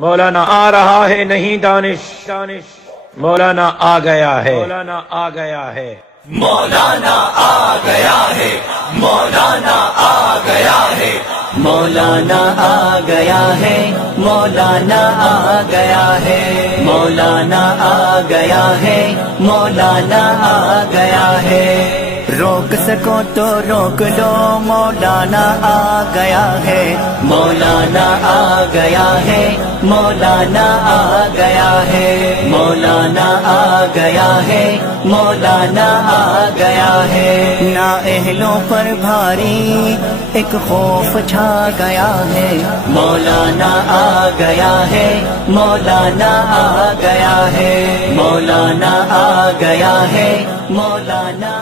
مولانا آ رہا ہے نہیں دانش، مولانا آ گیا ہے، مولانا آ گیا ہے، مولانا آ گیا ہے، مولانا آ گیا ہے، مولانا آ گیا ہے، مولانا آ گیا ہے، مولانا آ گیا ہے، مولانا آ گیا ہے۔ روک سکو تو روک لو، مولانا آ گیا ہے، مولانا آ گیا ہے، مولانا آ گیا ہے، مولانا آ گیا ہے، مولانا آ گیا ہے۔ نااہلوں پر بھاری ایک خوف چھا گیا ہے، مولانا آ گیا ہے، مولانا آ گیا ہے، مولانا آ گیا ہے، مولانا